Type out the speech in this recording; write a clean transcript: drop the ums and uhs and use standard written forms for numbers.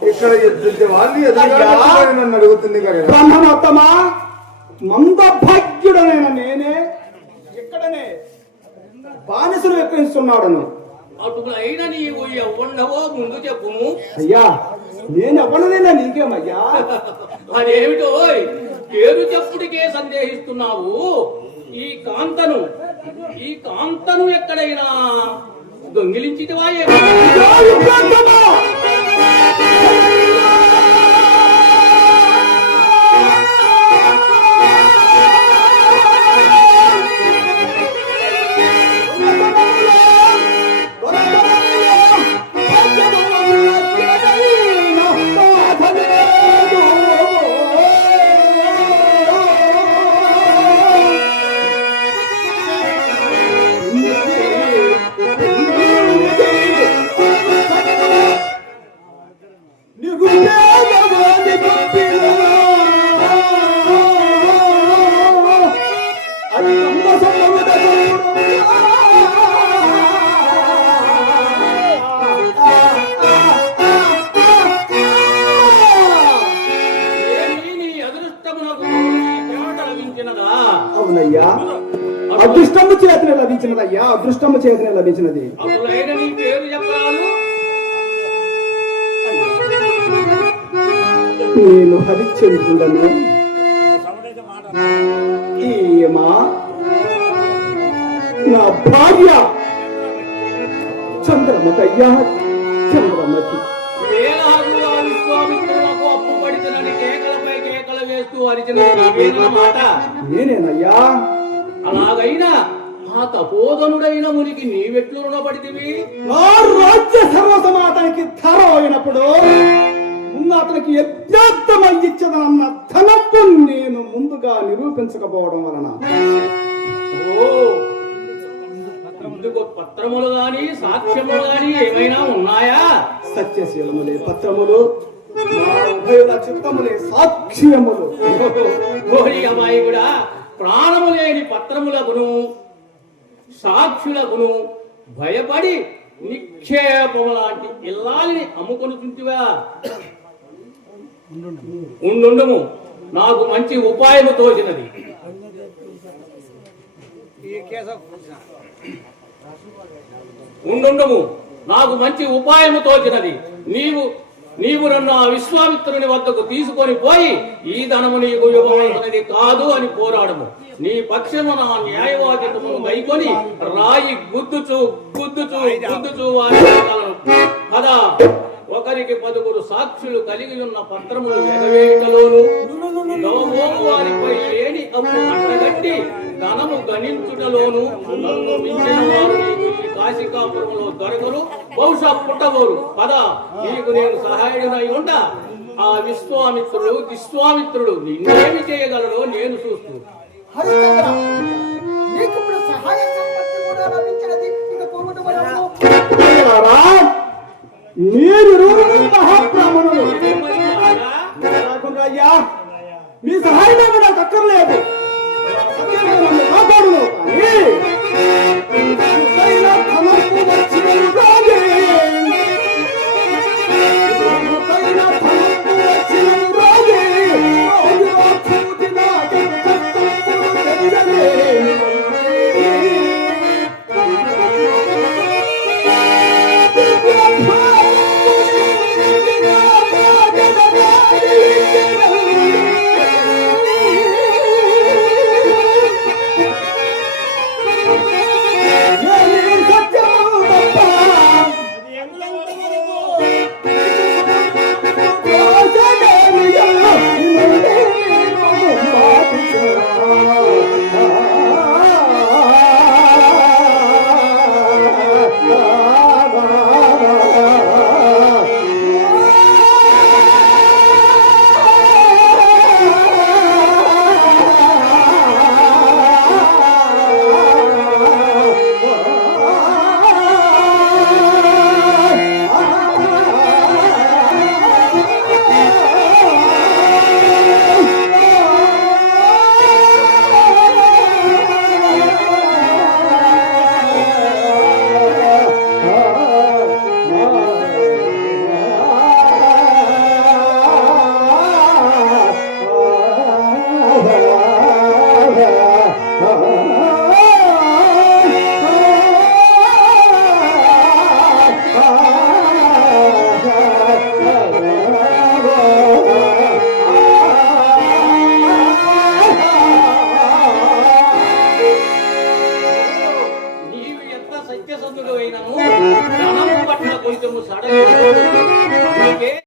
ఇక్కడ వాళ్ళు అడుగుతుంది బ్రహ్మణోత్తమా, మందభాగ్యుడనైన నేనే ఇక్కడనే బానిసలు విక్రయిస్తున్నాడను. అటులైన నీవు ఎవ్వడవో ముందు చెప్పుము. అయ్యా, నేను ఎవ్వడనైనా నీకేమయ్యా? అదేమిటో పేరు చెప్పుడికే సందేహిస్తున్నావు. ఈ కాంతను ఎక్కడైనా దొంగిలించితివా? అవునయ్యా, అదృష్టము చేతనే లభించినదయ్యా, అదృష్టము చేతనే లభించినది. నేను హరిశ్చంద్రుడను. ఈయమా నా భార్య చంద్రమతయ్యా, చంద్రమతి. నేనేనయ్యా. అలాగైనా ఆ తపోధనుడైన మునికి నీవెట్లు రుణపడితివి? నా రాజ్య సర్వసమాతానికి ధర అయినప్పుడు ముందు అతనికి యజ్ఞార్థమయ్యిచ్చదనన్న ధనపు నేను ముందుగా నిరూపించకపోవడం వలన పత్రములు గాని సాక్ష్యములు గాని ఏమైనా ఉన్నాయా? సత్యశీలములే పత్రములు, ఉభయుల చిత్తములే సాక్ష్యములు. అమ్మాయి కూడా ప్రాణము లేని పత్రములకును సాక్షులకును భయపడి నిక్షేపము లాంటి ఇల్లాలిని అమ్ముకొని చుంటివా? ఉండుము, నాకు మంచి ఉపాయము తోచినది. ఉండుము, నాకు మంచి ఉపాయము తోచినది. నీవు నన్ను ఆ విశ్వామిత్రుని వద్దకు తీసుకొని పోయి ఈ ధనము నీకు ఇవ్వవలసినది కాదు అని పోరాడము. నీ పక్షము నా న్యాయవాదితమును గైకొని రాయి గుద్దుచూ వారిలను కదా. ఒకరికి 10 సాక్షులు కలిగి ఉన్న పత్రములు ఎగవేయటలోను వారిపై లేని అప్పు అంటగట్టి ధనము గణించుటలోను నన్ను మించిన వారు నీకు ఈ కాశీకాపురంలో దొరకరు, బహుశా పుట్టబోరు. పదా, నీకు నేను సహాయుడనై ఉండ ఆ విశ్వామిత్రుడు నిన్నేమి చేయగలరో నేను చూస్తూ. మహాబ్రాహ్మణులు అయ్యా, మీ సహాయం నాకు అక్కర్లేదు.